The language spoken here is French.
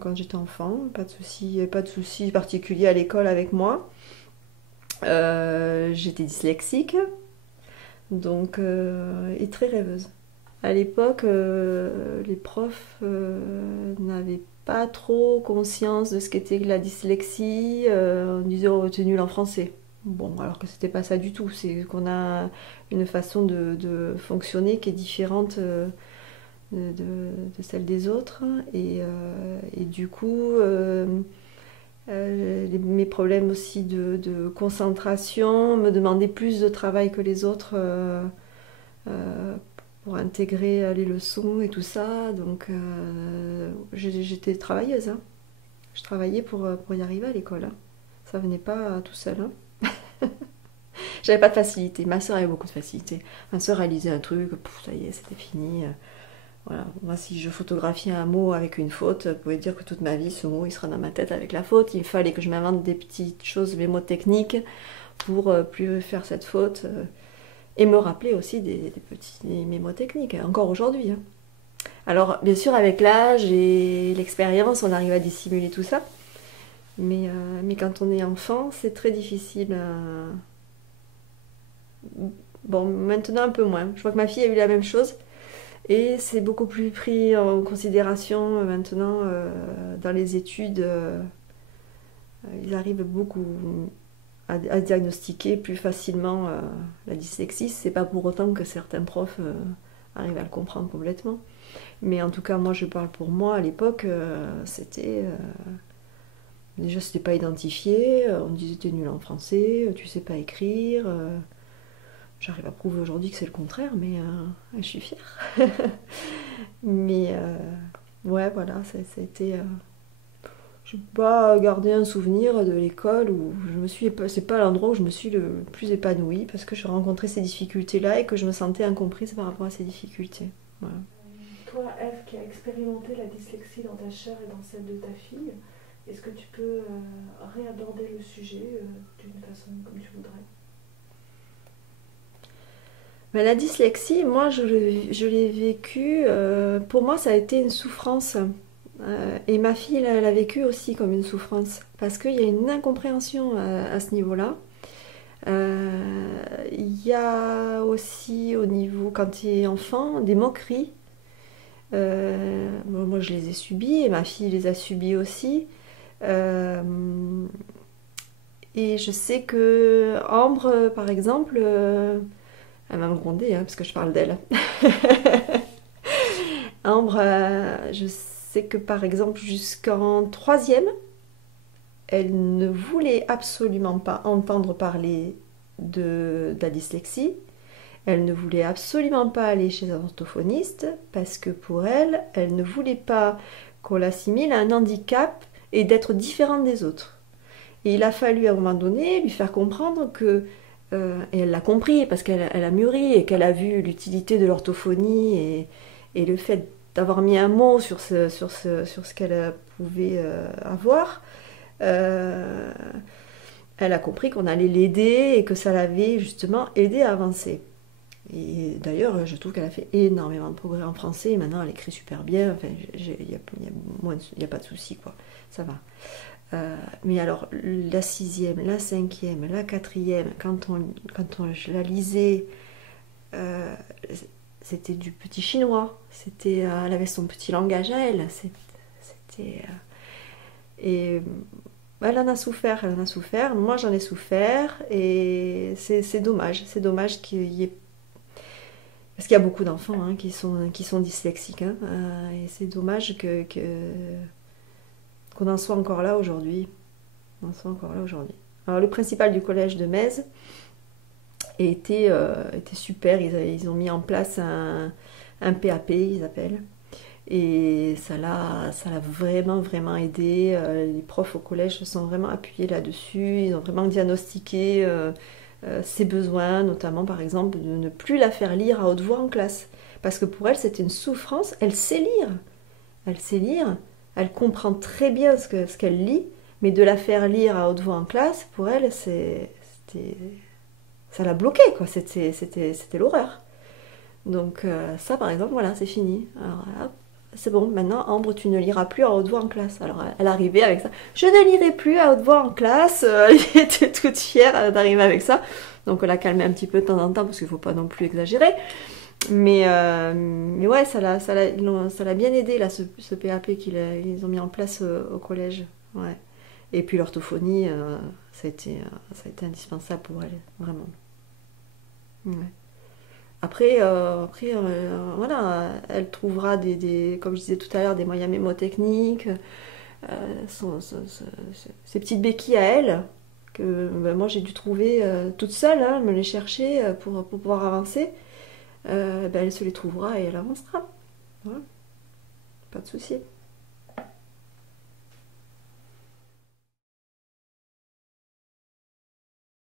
Quand j'étais enfant, pas de soucis particuliers à l'école avec moi. J'étais dyslexique, donc et très rêveuse. À l'époque, les profs n'avaient pas trop conscience de ce qu'était que la dyslexie. On disait oh t'es nul en français. Bon, alors que c'était pas ça du tout. C'est qu'on a une façon de fonctionner qui est différente de celle des autres. Et du coup, mes problèmes aussi de concentration me demandaient plus de travail que les autres euh, pour intégrer les leçons et tout ça. Donc j'étais travailleuse. Hein. Je travaillais pour y arriver à l'école. Hein. Ça venait pas tout seul. Hein. J'avais pas de facilité. Ma soeur avait beaucoup de facilité. Ma soeur réalisait un truc, ça y est, c'était fini. Voilà. Moi, si je photographiais un mot avec une faute, vous pouvez dire que toute ma vie, ce mot, il sera dans ma tête avec la faute. Il fallait que je m'invente des petites choses mémotechniques pour plus faire cette faute. Et me rappeler aussi des petits mémotechniques, encore aujourd'hui. Hein. Alors, bien sûr, avec l'âge et l'expérience, on arrive à dissimuler tout ça. Mais quand on est enfant, c'est très difficile. Bon, maintenant un peu moins. Je vois que ma fille a eu la même chose. Et c'est beaucoup plus pris en considération maintenant dans les études. Ils arrivent beaucoup à diagnostiquer plus facilement la dyslexie. C'est pas pour autant que certains profs arrivent à le comprendre complètement. Mais en tout cas, moi je parle pour moi, à l'époque, c'était. Déjà, c'était pas identifié. On me disait t'es nul en français, tu sais pas écrire. J'arrive à prouver aujourd'hui que c'est le contraire, mais je suis fière. Mais ouais, voilà, ça a été. Je n'ai pas gardé un souvenir de l'école où je me suis. C'est pas l'endroit où je me suis le plus épanouie parce que je rencontrais ces difficultés-là et que je me sentais incomprise par rapport à ces difficultés. Voilà. Toi, Eve, qui a expérimenté la dyslexie dans ta chair et dans celle de ta fille, est-ce que tu peux réaborder le sujet d'une façon comme tu voudrais? Mais la dyslexie, moi, je l'ai vécue. Pour moi, ça a été une souffrance. Et ma fille, elle a vécu aussi comme une souffrance. Parce qu'il y a une incompréhension à ce niveau-là. Il y a aussi au niveau, quand tu es enfant, des moqueries. Bon, moi, je les ai subies et ma fille les a subies aussi. Euh, et je sais que Ambre, par exemple, elle va me gronder hein, parce que je parle d'elle. Ambre, je sais que par exemple, jusqu'en troisième, elle ne voulait absolument pas entendre parler de la dyslexie. Elle ne voulait absolument pas aller chez un orthophoniste parce que pour elle, elle ne voulait pas qu'on l'assimile à un handicap et d'être différente des autres. Et il a fallu à un moment donné lui faire comprendre que, et elle l'a compris parce qu'elle a mûri et qu'elle a vu l'utilité de l'orthophonie et le fait d'avoir mis un mot sur ce qu'elle pouvait avoir, euh, elle a compris qu'on allait l'aider et que ça l'avait justement aidé à avancer. Et d'ailleurs, je trouve qu'elle a fait énormément de progrès en français. Et maintenant, elle écrit super bien. Enfin, il n'y a pas de souci, quoi. Ça va. Mais alors, la sixième, la cinquième, la quatrième, je la lisais, euh, c'était du petit chinois. Elle avait son petit langage à elle. C'était, et elle en a souffert, elle en a souffert. Moi, j'en ai souffert. Et c'est dommage. C'est dommage qu'il y ait parce qu'il y a beaucoup d'enfants hein, qui sont dyslexiques. Hein, et c'est dommage qu'on en soit encore là aujourd'hui. On en soit encore là aujourd'hui. Alors, le principal du collège de Metz était super. Ils ont mis en place un PAP, ils appellent. Et ça l'a vraiment, vraiment aidé. Les profs au collège se sont vraiment appuyés là-dessus. Ils ont vraiment diagnostiqué ses besoins, notamment par exemple de ne plus la faire lire à haute voix en classe. Parce que pour elle, c'était une souffrance. Elle sait lire. Elle sait lire. Elle comprend très bien ce qu'elle lit. Mais de la faire lire à haute voix en classe, pour elle, ça l'a bloqué, quoi. C'était l'horreur. Donc ça, par exemple, voilà, c'est fini. Alors, hop, c'est bon, maintenant Ambre, tu ne liras plus à haute voix en classe. Alors elle arrivait avec ça. Je ne lirai plus à haute voix en classe. Elle était toute fière d'arriver avec ça. Donc on l'a calmée un petit peu de temps en temps parce qu'il ne faut pas non plus exagérer. Mais ouais, ça l'a bien aidé là, ce PAP qu'ils ont mis en place au collège. Ouais. Et puis l'orthophonie, ça a été indispensable pour elle, vraiment. Ouais. Voilà, elle trouvera comme je disais tout à l'heure, des moyens mémotechniques, ses petites béquilles à elle, que ben, moi j'ai dû trouver toute seule, hein, me les chercher pour pouvoir avancer. Ben, elle se les trouvera et elle avancera. Voilà, pas de souci.